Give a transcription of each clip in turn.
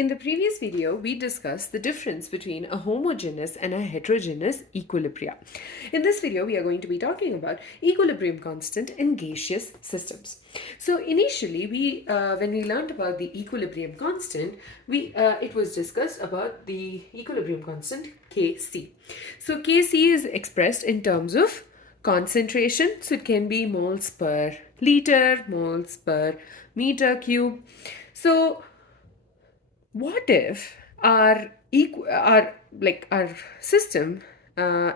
In the previous video, we discussed the difference between a homogeneous and a heterogeneous equilibria. In this video, we are going to be talking about equilibrium constant in gaseous systems. So initially, when we learned about the equilibrium constant, it was discussed about the equilibrium constant Kc. So Kc is expressed in terms of concentration. So it can be moles per liter, moles per meter cube. So what if our our system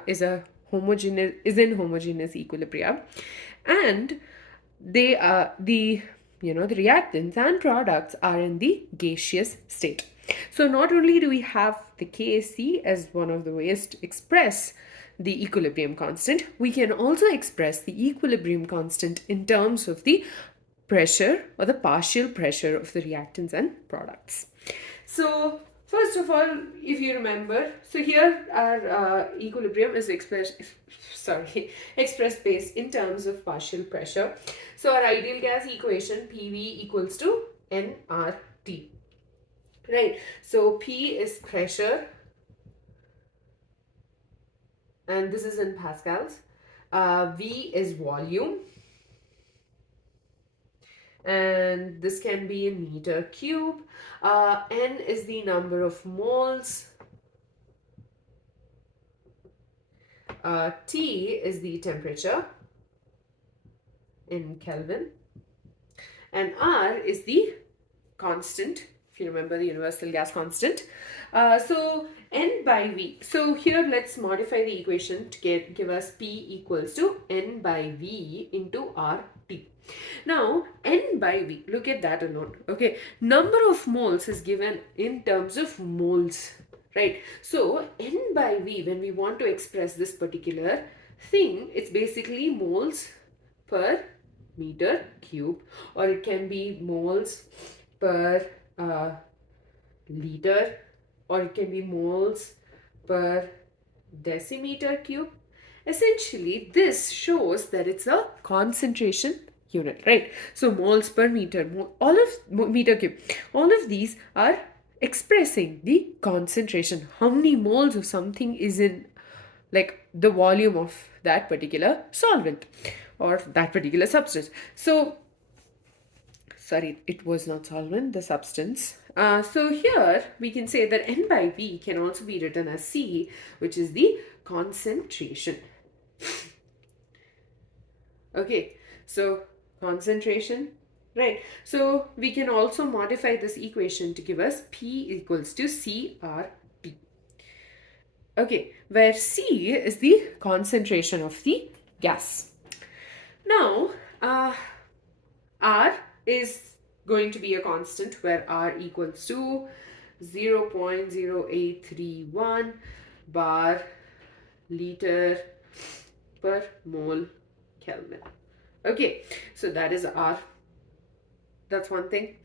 is in homogeneous equilibrium, and they are the reactants and products are in the gaseous state. So not only do we have the Kc as one of the ways to express the equilibrium constant, we can also express the equilibrium constant in terms of the pressure or the partial pressure of the reactants and products. So first of all, if you remember, so here our equilibrium is expressed based in terms of partial pressure. So our ideal gas equation PV equals to nRT. Right. So P is pressure, and this is in pascals. V is volume, and this can be in meter cube. N is the number of moles. T is the temperature in Kelvin, and R is the constant, if you remember the universal gas constant. So N by V. So here let's modify the equation to give us P equals to N by V into RT. Now N by V, look at that alone. Okay, number of moles is given in terms of moles, right? So N by V, when we want to express this particular thing, it's basically moles per meter cube, or it can be moles per liter, or it can be moles per decimeter cube. Essentially, this shows that it's a concentration unit, right? So moles per meter, meter cube, all of these are expressing the concentration. How many moles of something is in, like, the volume of that particular solvent or that particular substance. So sorry, it was not solvent, the substance. So here we can say that N by V can also be written as C, which is the concentration. Okay, so concentration, right? So we can also modify this equation to give us P equals to CRT. Okay, where C is the concentration of the gas. Now, R is going to be a constant where R equals to 0.0831 bar liter per mole Kelvin. Okay, so that is R. That's one thing.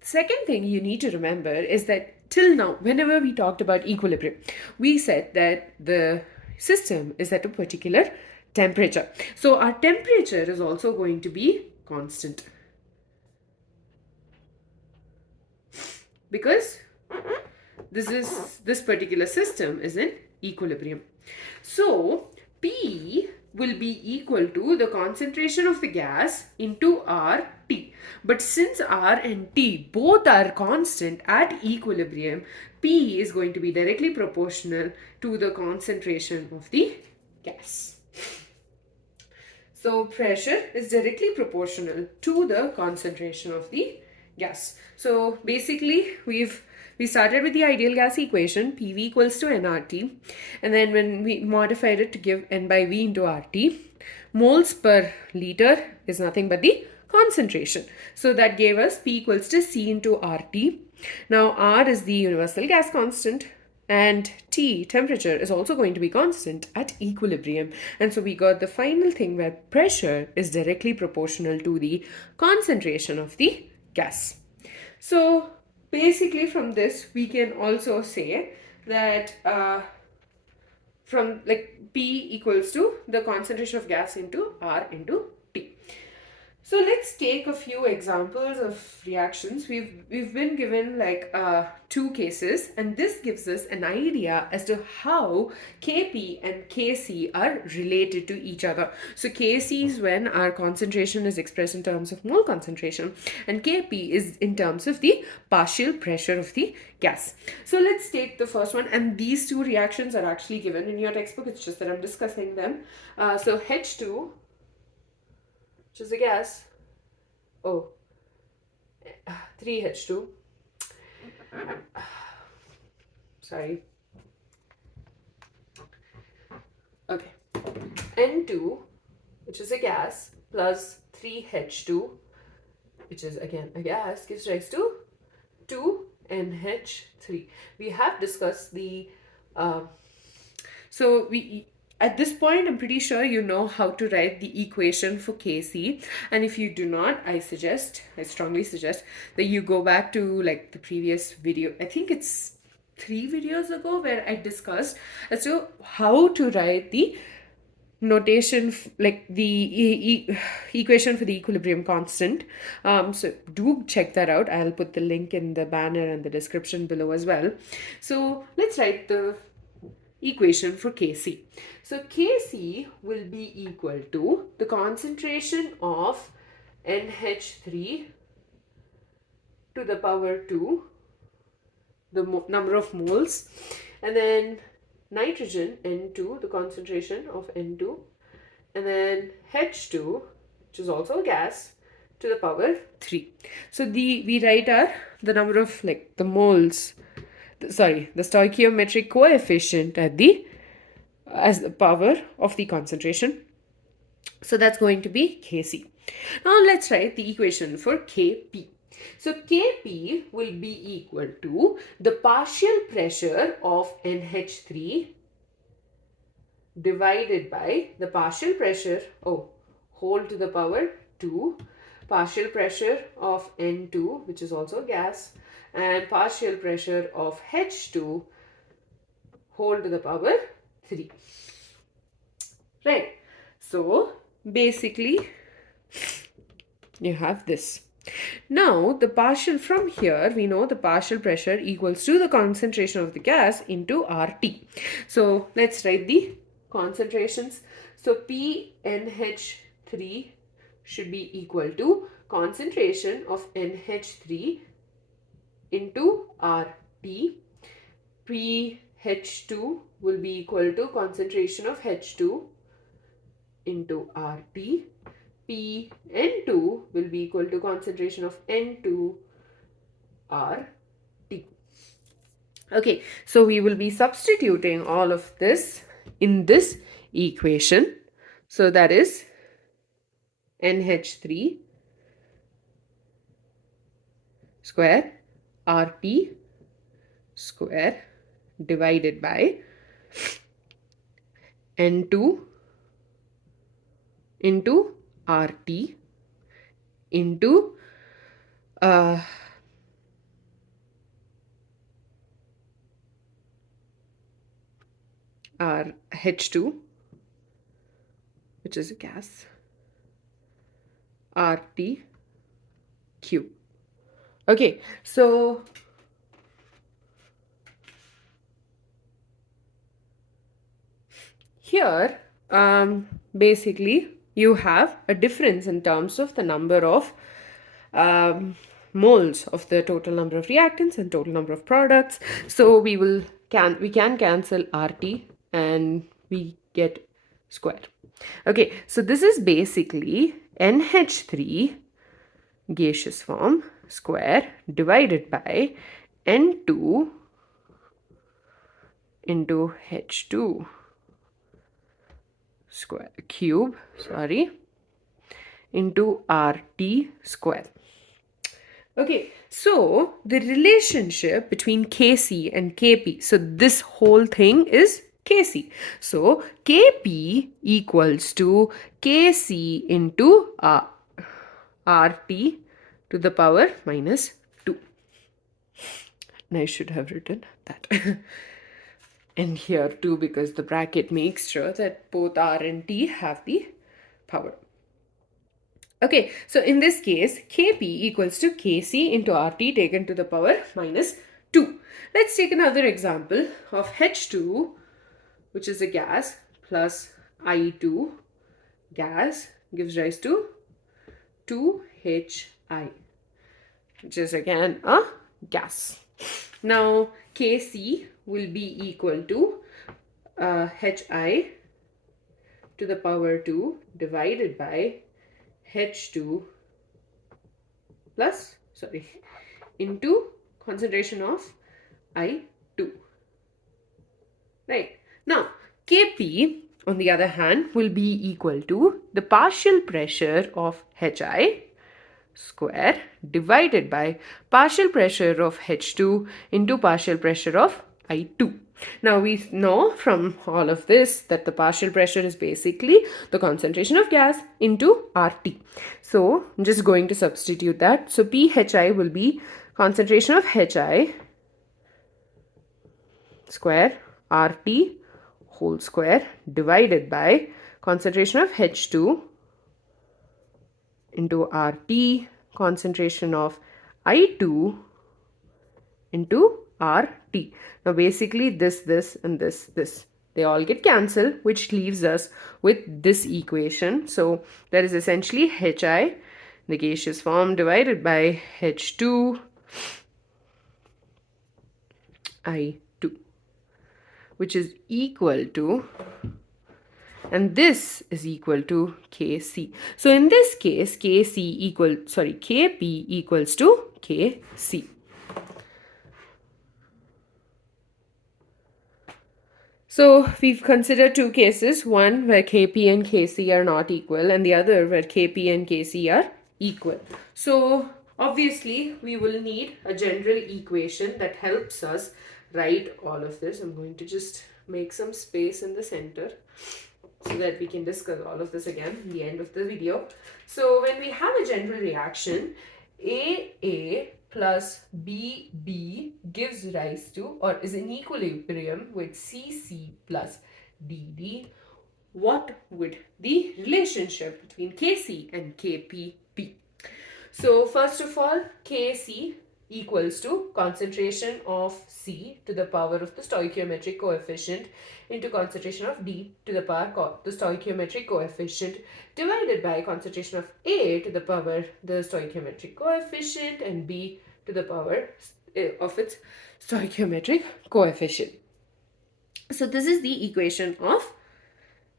The second thing you need to remember is that till now, whenever we talked about equilibrium, we said that the system is at a particular temperature. So our temperature is also going to be constant, because this particular system is in equilibrium. So P will be equal to the concentration of the gas into RT. But since R and T both are constant at equilibrium, P is going to be directly proportional to the concentration of the gas. So pressure is directly proportional to the concentration of the gas. So basically we started with the ideal gas equation, PV equals to nRT, and then when we modified it to give N by V into RT, moles per liter is nothing but the concentration. So that gave us P equals to C into RT. Now R is the universal gas constant, and T, temperature, is also going to be constant at equilibrium. And so we got the final thing where pressure is directly proportional to the concentration of the gas. So basically from this we can also say that P equals to the concentration of gas into R into T. So let's take a few examples of reactions. We've been given like two cases, and this gives us an idea as to how Kp and Kc are related to each other. So Kc is when our concentration is expressed in terms of mole concentration, and Kp is in terms of the partial pressure of the gas. So let's take the first one, and these two reactions are actually given in your textbook. It's just that I'm discussing them. So H2, which is a gas. Oh, 3H2. Sorry. Okay. N2, which is a gas, plus 3H2, which is again a gas, gives rise to 2NH3. We have discussed the so we at this point, I'm pretty sure you know how to write the equation for Kc. And if you do not, I strongly suggest that you go back to like the previous video. I think it's 3 videos ago where I discussed as to how to write the notation like the equation for the equilibrium constant. So do check that out. I'll put the link in the banner and the description below as well. So let's write the equation for Kc. So Kc will be equal to the concentration of NH3 to the power 2, the number of moles, and then nitrogen N2, the concentration of N2, and then H2, which is also a gas, to the power 3. So we write the number of like the moles, the stoichiometric coefficient at the as the power of the concentration. So that's going to be Kc. Now let's write the equation for Kp. So Kp will be equal to the partial pressure of NH3 divided by the partial pressure, whole to the power 2, partial pressure of N2, which is also gas, and partial pressure of H2, whole to the power 3. Right. So basically you have this. Now the partial, from here we know the partial pressure equals to the concentration of the gas into RT. So let's write the concentrations. So PNH3 should be equal to concentration of NH3 into RT. PH2 will be equal to concentration of H2 into RT. Pn2 will be equal to concentration of N2 RT. Okay, so we will be substituting all of this in this equation. So that is NH3 square RT square divided by N2 into RT into our H2, which is a gas, RT cube. Okay, so here basically you have a difference in terms of the number of moles of the total number of reactants and total number of products. So we can cancel RT and we get square. Okay, so this is basically NH3 gaseous form square divided by N2 into H2 square cube, into RT square. Okay, so the relationship between Kc and Kp, so this whole thing is Kc. So Kp equals to Kc into RT to the power minus 2. And I should have written that. And here too, because the bracket makes sure that both R and T have the power. Okay, so in this case, Kp equals to Kc into Rt taken to the power minus 2. Let's take another example of H2, which is a gas, plus I2 gas gives rise to 2HI, which is again a gas. Now, Kc will be equal to Hi to the power 2 divided by H2 plus, sorry, into concentration of I2. Right. Now, Kp, on the other hand, will be equal to the partial pressure of Hi square divided by partial pressure of H2 into partial pressure of I2. Now we know from all of this that the partial pressure is basically the concentration of gas into RT. So I'm just going to substitute that. So PHI will be concentration of HI square RT whole square divided by concentration of H2 into RT concentration of I2 into RT. Now basically this and this. They all get cancelled, which leaves us with this equation. So that is essentially HI, the gaseous form, divided by H2 I2, which is equal to, and this is equal to Kc. So in this case, Kp equals to Kc. So we've considered two cases, one where Kp and Kc are not equal and the other where Kp and Kc are equal. So obviously we will need a general equation that helps us write all of this. I'm going to just make some space in the center so that we can discuss all of this again in the end of the video. So when we have a general reaction, AA plus BB gives rise to or is in equilibrium with CC plus DD, what would the relationship between Kc and Kp be? So first of all, Kc equals to concentration of C to the power of the stoichiometric coefficient into concentration of D to the power the stoichiometric coefficient divided by concentration of A to the power the stoichiometric coefficient and B to the power of its stoichiometric coefficient. So this is the equation of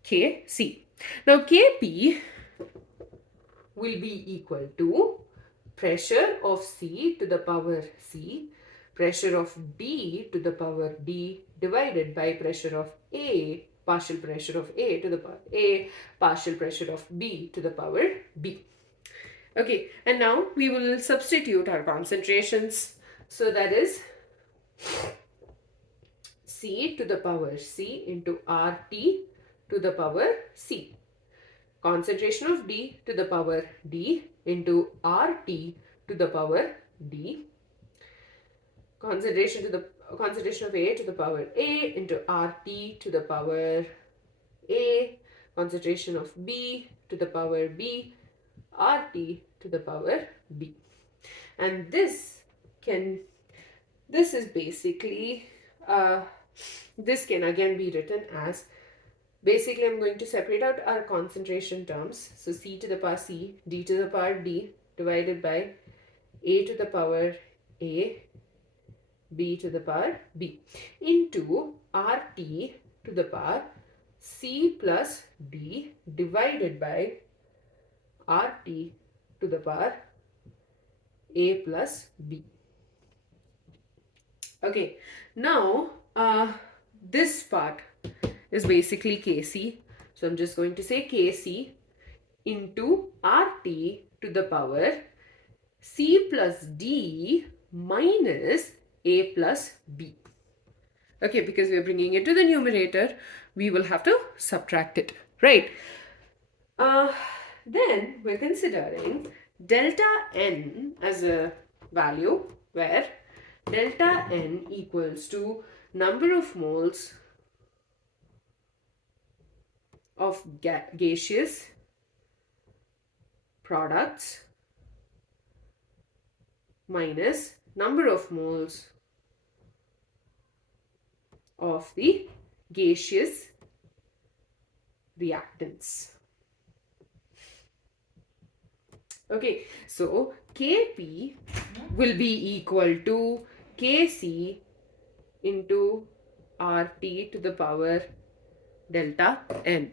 Kc. Now Kp will be equal to pressure of C to the power C, pressure of D to the power D divided by pressure of A, partial pressure of A to the power A, partial pressure of B to the power B. Okay, and now we will substitute our concentrations. So that is C to the power C into RT to the power C. Concentration of D to the power D into RT to the power D. Concentration of A to the power A into RT to the power A. Concentration of B to the power B, RT to the power B. And this is basically, this can again be written as, basically I'm going to separate out our concentration terms. So C to the power C, D to the power D divided by A to the power A, B to the power B into RT to the power C plus D divided by RT to the power A plus B. Okay, now this part is basically Kc. So I'm just going to say Kc into RT to the power C plus D minus A plus B. Okay, because we're bringing it to the numerator, we will have to subtract it, right? Then we're considering delta N as a value where delta N equals to number of moles of gaseous products minus number of moles of the gaseous reactants. Okay, so Kp will be equal to Kc into RT to the power delta N.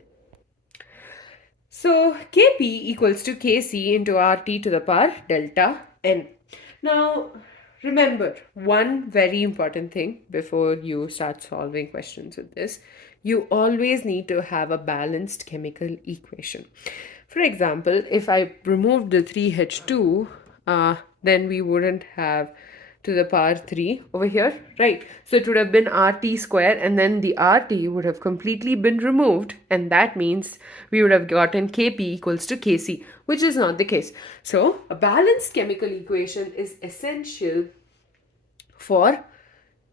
So Kp equals to Kc into RT to the power delta N. Now, remember one very important thing before you start solving questions with this. You always need to have a balanced chemical equation. For example, if I removed the 3H2, then we wouldn't have to the power 3 over here, right? So it would have been RT square, and then the RT would have completely been removed, and that means we would have gotten Kp equals to Kc, which is not the case. So a balanced chemical equation is essential for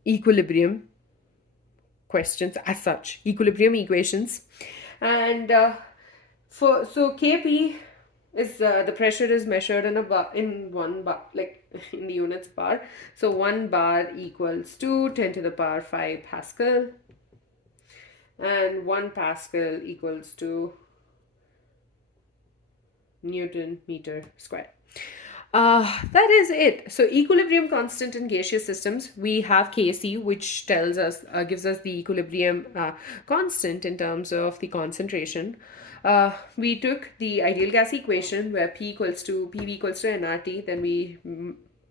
equilibrium questions as such, equilibrium equations. And so Kp is the pressure is measured in a bar, in 1 bar, like in the units bar. So 1 bar equals to 10 to the power 5 Pascal, and 1 Pascal equals to Newton meter square. That is it. So equilibrium constant in gaseous systems, we have Kc, which tells us, gives us the equilibrium constant in terms of the concentration. We took the ideal gas equation where PV equals to nRT, then we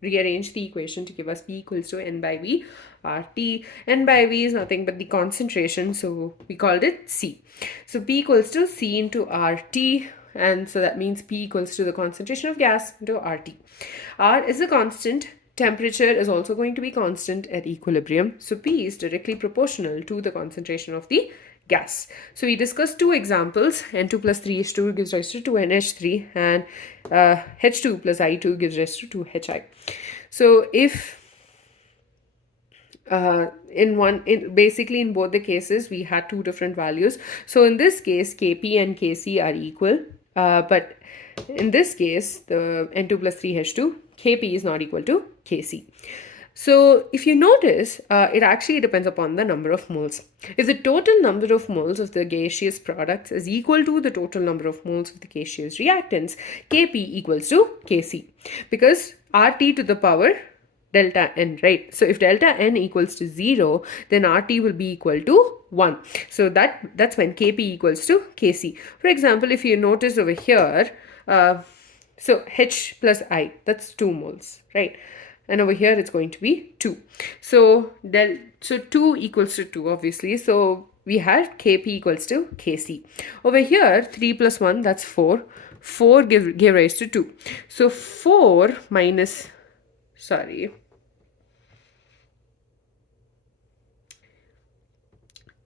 rearrange the equation to give us P equals to N by V RT. N by V is nothing but the concentration, so we called it C. So P equals to C into RT, and so that means P equals to the concentration of gas into RT. R is a constant. Temperature is also going to be constant at equilibrium. So P is directly proportional to the concentration of the gas. So we discussed two examples. N2 plus 3H2 gives rise to 2NH3, and H2 plus I2 gives rise to 2HI. So if basically in both the cases we had two different values. So in this case Kp and Kc are equal, but in this case the N2 plus 3H2, Kp is not equal to Kc. So if you notice, it actually depends upon the number of moles. If the total number of moles of the gaseous products is equal to the total number of moles of the gaseous reactants, Kp equals to Kc, because RT to the power delta N, right? So if delta N equals to 0, then RT will be equal to 1. So that's when Kp equals to Kc. For example, if you notice over here, so H plus I, that's 2 moles, right? And over here it's going to be 2. So 2 equals to 2, obviously. So we had Kp equals to Kc. Over here, 3 plus 1, that's 4. 4 give rise to 2. So 4 minus,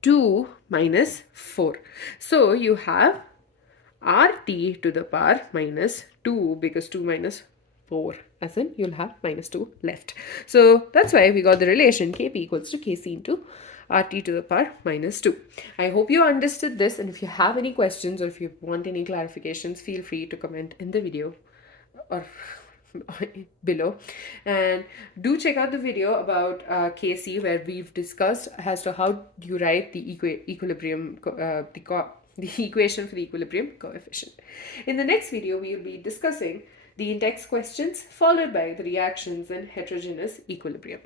2 minus 4. So you have RT to the power minus 2, because 2 minus 4, as in you'll have minus 2 left. So that's why we got the relation Kp equals to Kc into RT to the power minus 2. I hope you understood this, and if you have any questions or if you want any clarifications, feel free to comment in the video or below. And do check out the video about Kc, where we've discussed as to how you write the equilibrium the equation for the equilibrium coefficient. In the next video, we will be discussing the in-text questions followed by the reactions in heterogeneous equilibrium.